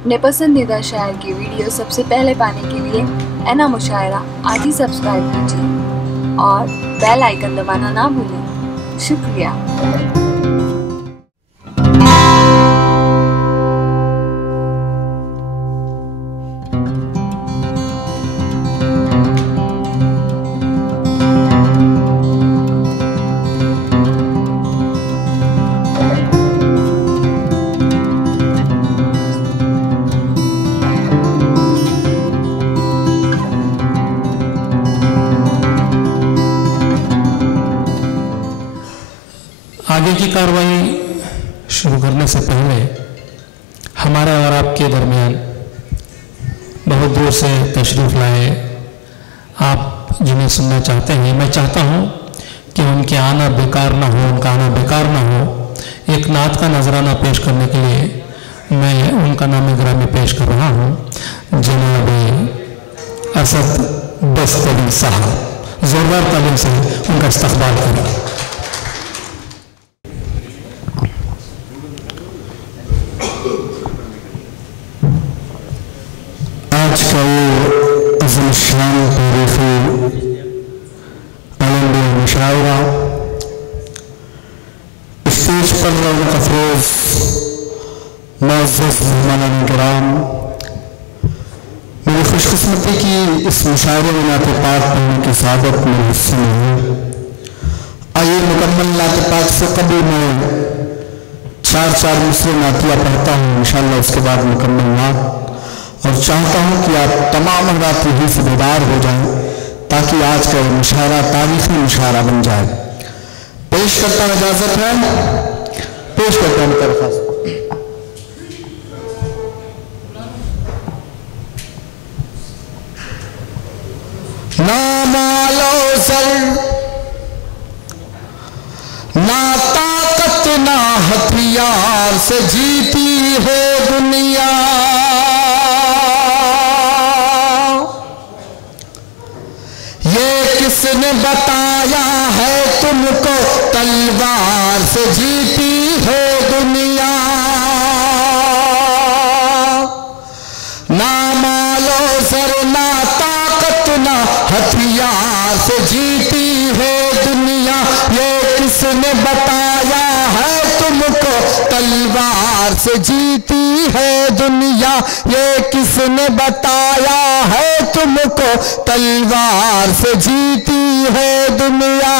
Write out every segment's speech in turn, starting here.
अपने पसंदीदा शायर की वीडियो सबसे पहले पाने के लिए एना मुशायरा आज ही सब्सक्राइब कीजिए और बेल आइकन दबाना ना भूलें। शुक्रिया। आगे की कार्रवाई शुरू करने से पहले हमारा और आपके दरमियान बहुत दूर से तशरीफ़ लाए आप जिन्हें सुनना चाहते हैं, मैं चाहता हूं कि उनके आना बेकार ना हो, उनका आना बेकार ना हो। एक नात का नजराना पेश करने के लिए मैं उनका नाम ग्रामी पेश कर रहा हूं, जनाब असद दस्तगी साहब। ज़ोरदार तालीम से उनका इस्तक़बाल करें। आज का ये अज़ीम शान तारीख़ी आलमगीर मुशायरा स्टेज पर रौनक अफ़रोज़ मुअज़्ज़ज़ मेहमानान किराम, मेरी खुशकिस्मती की इस मुशायरे में नात पाक पढ़ने की सादत मेरे हिस्से में है। आइए मुकम्मल नात पाक से कबल मैं चार मिसरे नातिया पढ़ता हूँ इंशाअल्लाह, उसके बाद मुकम्मल नात, और चाहता हूँ कि आप तमाम हज़रात ही से बेदार हो जाएं ताकि आज का मुशायरा तारीख़ी मुशायरा बन जाए। पेश करता हूँ, इजाज़त है, पेश करता हूँ दरख्वास्त। ना मालो सर ना ताकत ना हथियार से जीती है दुनिया, किसने बताया है तुमको तलवार से जीती है दुनिया। ना मालो सर ना ताकत ना हथियार से जीती है दुनिया, ये किसने बताया है तुमको तलवार से जीती है दुनिया, ये किसने बताया है तुमको तलवार से जीती है दुनिया।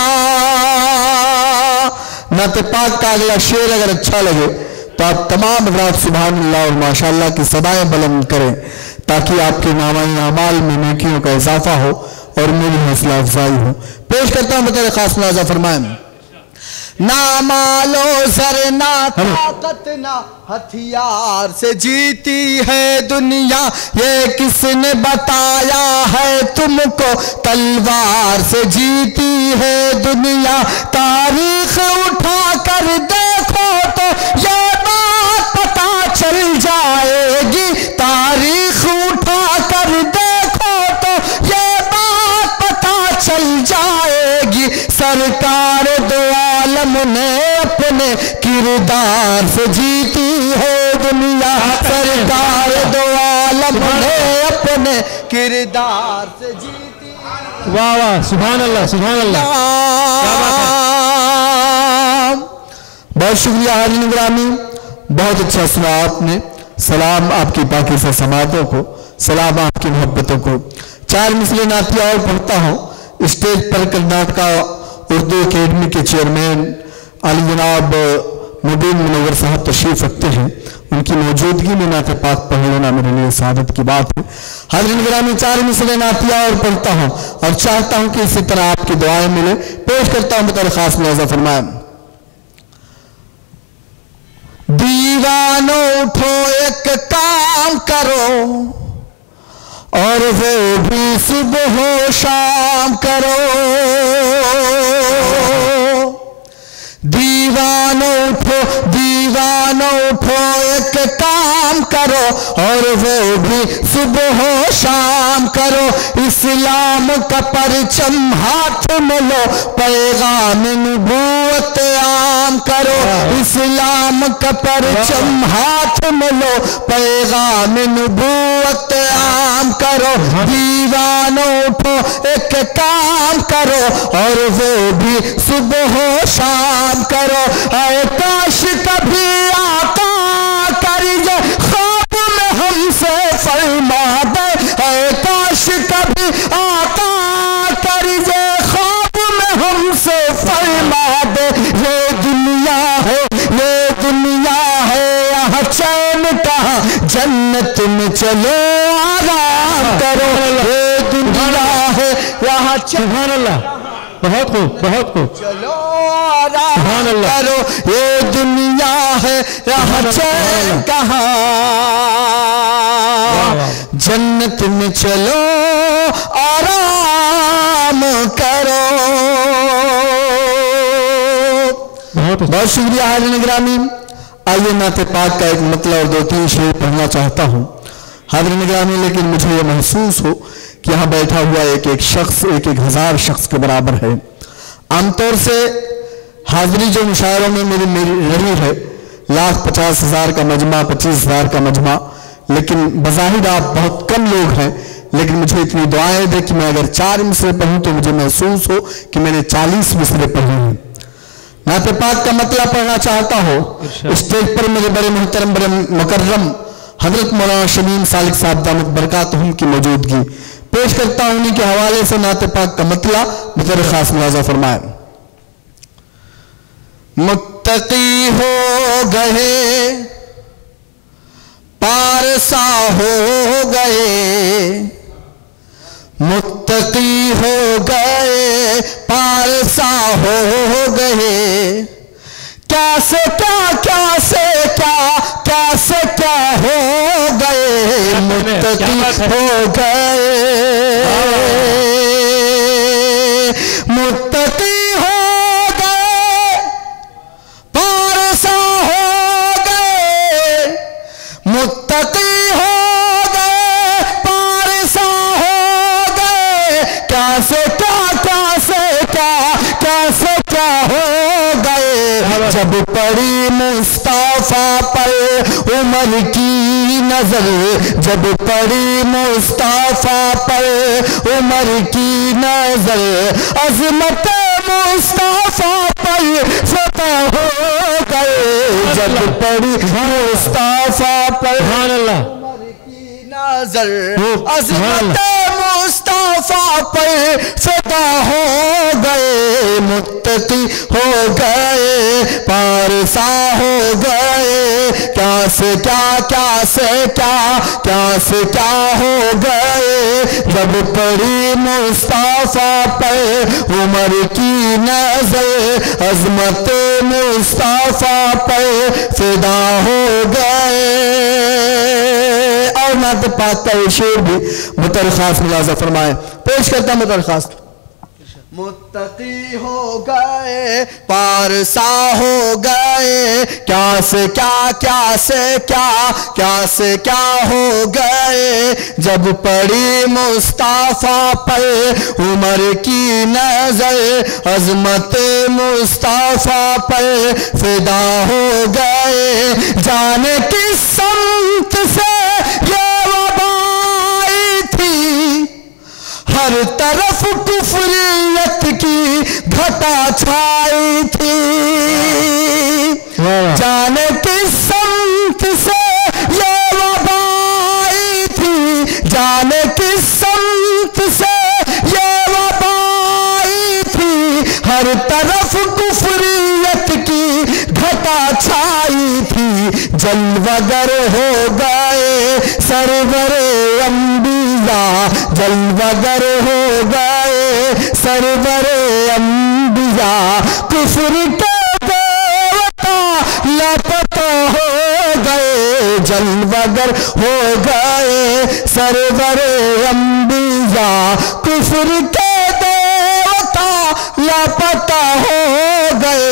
नात पाक का अगला शेर अगर अच्छा लगे तो आप तमाम हज़रात सुभान अल्लाह और माशाअल्लाह की सदाएं बुलंद करें ताकि आपके नामाए अमाल में नेकियों का इजाफा हो और मेरी हौसला अफजाई हो। पेश करता हूं बतौर खास मुलाज़ा फरमाएं। ना मालो सर ना ताकत ना हथियार से जीती है दुनिया, ये किसने बताया है तुमको तलवार से जीती है दुनिया। तारीख उठा कर देखो तो ये बात पता चल जाएगी, तारीख उठा कर देखो तो ये बात पता चल जाएगी। सरकार दो आलम ने अपने किरदार से जीती है दुनिया, सरकार दो आलम ने अपने किरदार से जीती। वाह वाह, सुभान अल्लाह सुभान अल्लाह, बहुत शुक्रिया हाज़िरीन ग्रामी, बहुत अच्छा सुना आपने। सलाम आपकी पाकीज़ा समातों को, सलाम आपकी मोहब्बतों को। चार मिसरे नातिया और पढ़ता हूँ। स्टेज पर कर्नाटक उर्दू अकेडमी के चेयरमैन अली जनाब मुबीन मुनव्वर साहब तशरीफ रखते हैं, उनकी मौजूदगी में नात पाक पढ़ लेना मेरे लिए सादत की बात है। हाज़िरीन गिरामी, चार मिसरे नातिया और पढ़ता हूँ और चाहता हूँ कि इसी तरह आपकी दुआएं मिले। पेश करता हूँ बतौर खास मुलाज़ा फरमाएं। दीवानो उठो एक काम करो और वो भी सुबह हो शाम करो, दीवानो उठो एक काम करो और वो भी सुबह हो शाम करो। इस्लाम का परचम हाथ में लो, पैगाम नबूवत نبوت عام کرو، اسلام کا پرچم ہاتھ میں لو، پیغام نبوت عام کرو، دیوانوں اٹھو ایک کام کرو، اور وہ بھی صبح و شام کرو۔ اے کاش کبھی آقا کریے خواب میں ہم سے فرما دے، اے کاش کبھی آقا کریے خواب میں ہم سے فرما دے۔ یہ دنیا ہے یہاں چین کہاں، جنت میں چلو آرام کرو۔ یہ دنیا ہے یہاں سبحان اللہ، بہت خوب بہت خوب، چلو آرام کرو۔ یہ دنیا ہے یہاں چین کہاں، جنت میں چلو آرام کرو۔ بہت شکریہ حاضرین گرامی۔ آئیے نعت پاک کا ایک مطلب اور 2-3 شعر پڑھنا چاہتا ہوں حاضرین گرامی، لیکن مجھے یہ محسوس ہو کہ یہاں بیٹھا ہوا ایک شخص 1,000 شخص کے برابر ہے۔ عام طور سے حاضری جو مشاعروں میں میری رہی ہے 1,50,000 کا مجمع، 25,000 کا مجمع، لیکن بظاہر آپ بہت کم لوگ ہیں، لیکن مجھے اتنی دعائیں دے کہ میں اگر 4 مصرے پڑھوں تو مجھے محسوس ہو کہ میں نے 40 مصرے پڑھے ہیں۔ نعت پاک کا مطلب پڑھنا چاہتا ہو، اسٹیج پر میرے بڑے محترم بڑے مکرم حضرت مولانا شمیم سالک صاحب دامت برکاتہم کی موجودگی پیش کرتا ہوں، انہی کے حوالے سے نعت پاک کا مطلب بطور خاص ملاحظہ فرمائے۔ متقی ہو گئے پارسا ہو گئے، متقی ہو گئے پارسا ہو گئے، کیا سے کیا ہو گئے، متقی ہو گئے، متقی ہو گئے پارسا ہو گئے، متقی ہو گئے پارسا ہو گئے، کیا سے کیا ہو گئے، جب پڑی مصطفیٰ پر عمر کی نظر، جب پڑی مصطفیٰ پر عمر کی نظر، عظمت مصطفیٰ پر فتح ہو گئے، جب پڑی مصطفیٰ پر عمر کی نظر، عظمت مصطفیٰ پر فتح ہو گئے، متقی ہو گئے پارسا ہو گئے، کیا سے کیا ہو گئے، جب پڑی مصطفیٰ پر عمر کی نظر، عظمت مصطفیٰ پر فدا ہو گئے۔ اور نعت پاک کا شعر بھی بطور خاص ملاحظہ فرمائے، پیش کرتا ہوں بطور خاص۔ متقی ہو گئے پارسا ہو گئے، کیا سے کیا ہو گئے، جب پڑی مصطفیٰ پر عمر کی نظر، عظمت مصطفیٰ پر فدا ہو گئے، جانے کس سمت سے یہ وبا آئی تھی، ہر طرف کفریت کی گھٹا چھائی تھی، جانے کس سمت سے یہ وبا آئی تھی، جانے کس سمت سے یہ وبا آئی تھی، ہر طرف کفریت کی گھٹا چھائی تھی، جلوگر ہو گئے سرور انبیاء، جلوگر ہو گئے سرور انبیاء، کفر کے دیوتا لاپتہ ہو گئے، جلوگر ہو گئے سرور انبیاء، کفر کے دیوتا لاپتہ ہو گئے،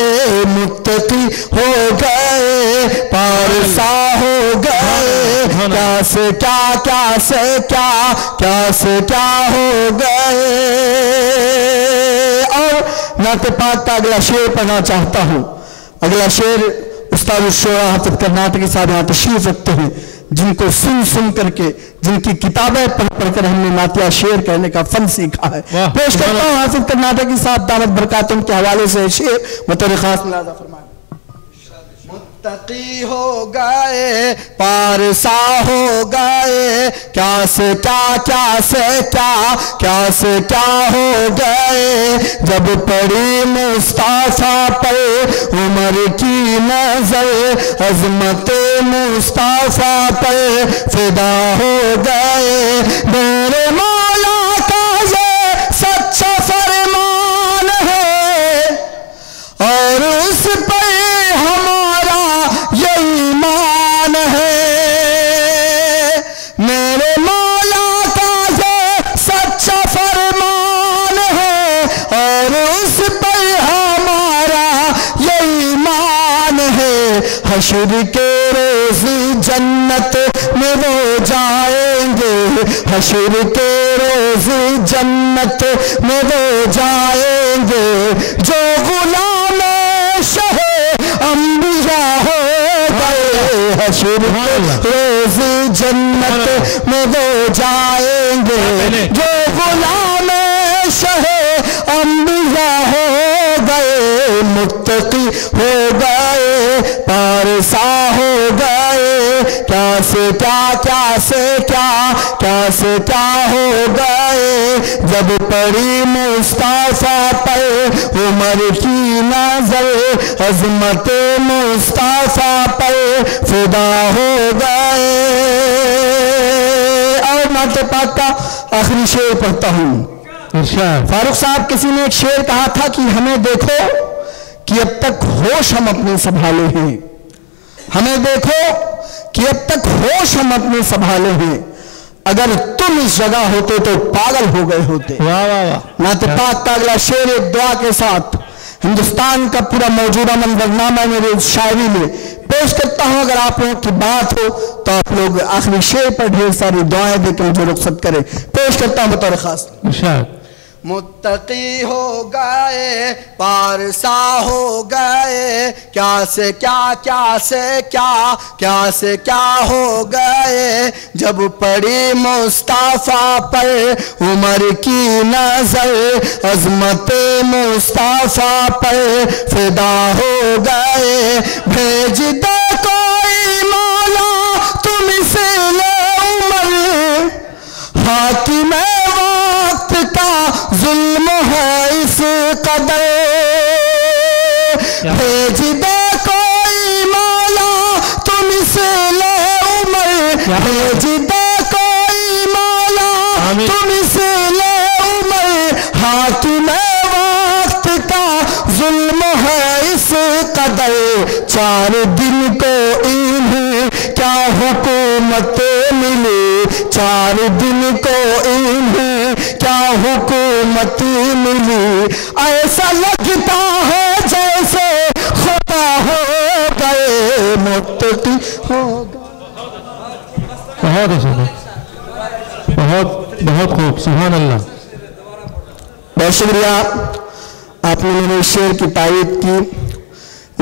متقی ہو گئے پارسا ہو گئے، کیا سے کیا ہو گئے۔ اور नात पाक का अगला शेर पढ़ना चाहता हूँ। अगला शेर उस्ताद उशरा हाफिज कर्नाटकी साहब यहाँ तशरीफ रखते हैं, जिनको सुन सुन करके, जिनकी किताबें पढ़ पढ़ कर हमने नातिया शेर कहने का फन सीखा है। पेश करता हूँ हाफिज कर्नाटकी साहब दामत बरकातुम के हवाले से शेर बतौर खास मुलाज़ा फरमाएं। मुत्तकी हो गए, पारसा हो गए, क्या से क्या, क्या से क्या, क्या से क्या हो गए, जब पड़ी मुस्ताफा पर उमर की नजर, अजमत मुस्ताफा पर फिदा हो गए। मेरे मौला का ये सच्चा फरमान है और उस पर हमारा ये ईमान है। मेरे मौला का ये सच्चा फरमान है और उस पर हमारा ये ईमान है। हश्र के रोज़ जन्नत में वो जाएंगे, हश्र के रोज़ जन्नत में वो जाएंगे, जो गुलाम शहे अंबिया हो गए। हश्र के रोज़ जन्नत में वो जाएंगे, जो गुलाम शहे अंबिया हो गए। मुत्तकी हो गए, पारसा हो गए, क्या से क्या, क्या से क्या, क्या से क्या हो गए, जब पड़ी मुस्ताफा पर उमर की नजर, अजमत मुस्ताफा पर फिदा हो गए। और नाते पाक का आखिरी शेर पढ़ता हूँ। फारूक साहब, किसी ने एक शेर कहा था कि हमें देखो कि अब तक होश हम अपने संभाले हैं, हमें देखो कि अब तक होश हम अपने संभाले हैं, अगर तुम इस जगह होते तो पागल हो गए होते। वाह वाह वाह। नाते पाक का अगला शेर एक दुआ के साथ हिंदुस्तान का पूरा मौजूदा मंजरनामा मेरे शायरी में पेश करता हूं। अगर आप लोगों की बात हो तो आप लोग आखिरी शेर पर ढेर सारी दुआएं देकर मुझे रुखसत करें। पेश करता हूं बतौर खास। मुत्तकी हो गए, पारसा हो गए, क्या से क्या, क्या से क्या, क्या से क्या हो गए, जब पड़ी मुस्ताफा पर उमर की नजर, अजमत मुस्ताफा पर फिदा हो गए। भेज दे कोई मौला तुम से ले उमर, हाकिम वक्त का जुल्म है इस कदर। भेज दे कोई मौला तुम से ले उमर, भेज दे कोई मौला तुम से ले उमर, हाकिम वक्त का जुल्म है इस कदर। 4 दिन को इन्हें क्या हुकूमत मिली, 4 दिन को इन्हें क्या हुकूमत मिली, ऐसा लगता है जैसे खुदा हो गए, मुत्तकी हो गए। बहुत अच्छा, बहुत बहुत खूब, सुभान अल्लाह। बहुत शुक्रिया, आपने मेरे शेर की तारीफ की।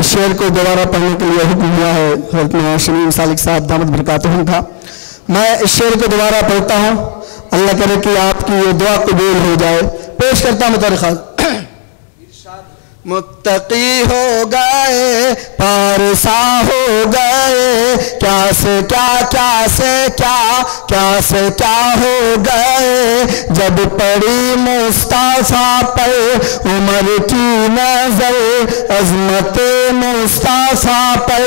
इस शेर को दोबारा पढ़ने के लिए हुक्म हुआ है हज़रत नवाज़ शरीफ सालिक साहब दामत बरकातुहू का। मैं इस शेर को दोबारा पढ़ता हूँ, अल्लाह करे कि आपकी ये दुआ कबूल हो जाए। पेश करता हूँ बतौर खास। मुत्तकी हो गए, पारसा हो गए, क्या से क्या, क्या से क्या, क्या से क्या हो गए, जब पड़ी मुस्ताफा पर उमर की नजर, अजमत मुस्ताफा पर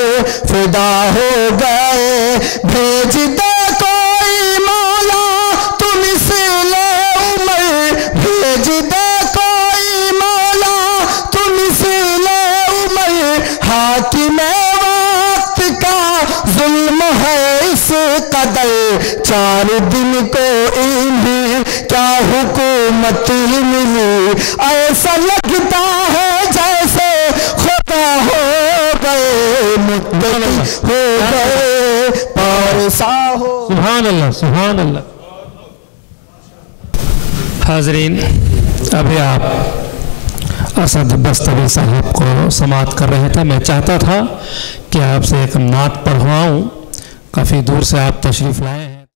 फिदा हो गए। भेज दे कोई मौला तुम से ले उमर, भेज दे कोई मौला तुम से ले उमर, हाकिम वक्त का जुल्म है इस कदर। 4 दिन को इन्हें क्या हुकूमत मिली, ऐसा लगता है जैसे खुदा हो गए, मुत्तकी हो गए, पारसा हो। सुभान अल्लाह, सुभान अल्लाह। हाज़रीन, अभी आप اسد بستوی صاحب کو سماعت کر رہے تھے. میں چاہتا تھا کہ آپ سے ایک نعت پڑھواؤں. کافی دور سے آپ تشریف لائے ہیں.